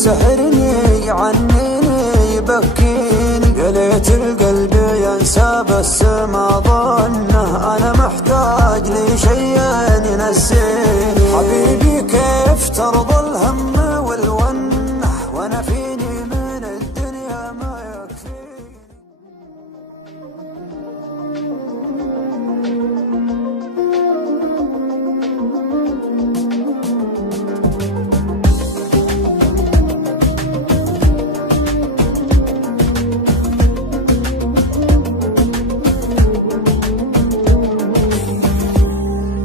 يسحرني عنيني يبكيني، يا ليت القلب ينسى بس ما ظنه أنا محتاج لي شيء ينسيني. حبيبي كيف ترضى الهم والونه وانا فيني من الدنيا ما يكفيني.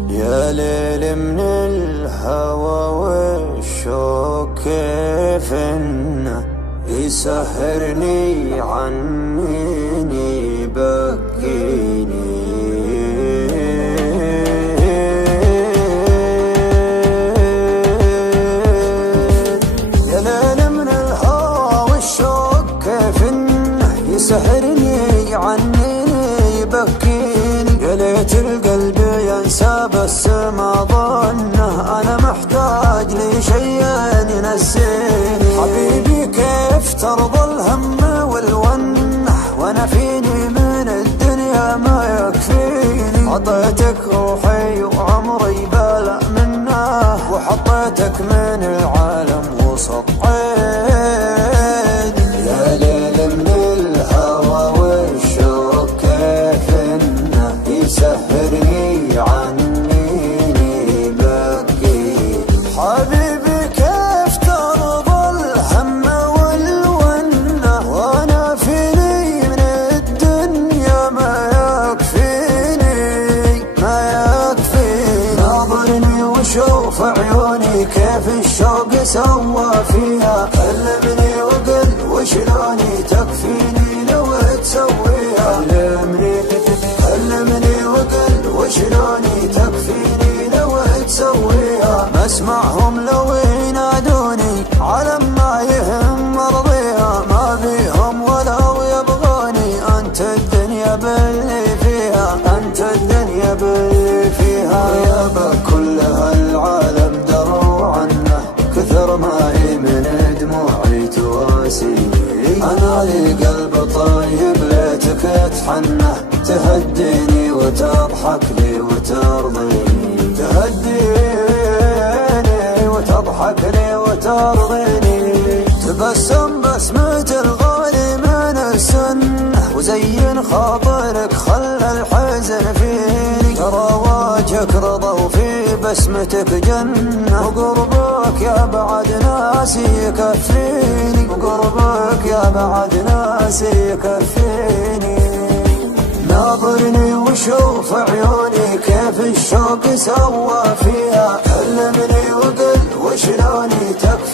يا ليل من الهوى والشوق كيف انه يسهرني عنيني يبكيني. يا ليل من الهوى والشوق كيف انه يسهرني عنيني يبكيني، يا ليت القلب ينسى بس ما ظنه أنا محتاج لي شيء ينسيني. حبيبي كيف ترضى الهم والونه وانا فيني من الدنيا ما يكفيني. عطيتك روحي وعمري بلا منه، وحطيتك من العالم وسط عيني. يا ليل من الهوى والشوق كيف انه يسهرني عنيني بكي. حبيبي كيف ترضى الهم والونه وانا فيني من الدنيا ما يكفيني ما يكفيني. ناظرني وشوف عيوني كيف الشوق سوى فيها، كلمني وقل وشلوني تكفيني لو تسويها. كلمني وقل وشلوني تكفيني لو تسويها. ما اسمعهم لو ينادوني على ما يهم مرضيها، ما بيهم ولو يبغوني. انت الدنيا باللي فيها، انت الدنيا باللي فيها. يابا كل هالعالم دروا عنه، كثر ما هي من دموعي تواسيني. انا لي قلب طيب ليتك تحنه، تهديني وتضحك لي وترضيني. تهديني وتضحك لي وترضيني. تبسم بسمة الغالي من السنة، وزين خاطرك خلى الحزن فيني. ترى وجهك رضا وفي بسمتك جنة، وقربك يا بعد ناسي يكفيني. وقربك يا بعد ناسي يكفيني. ناظرني وشوف عيوني كيف الشوق سوى فيها، كلمني وقل وشلوني تكفيني.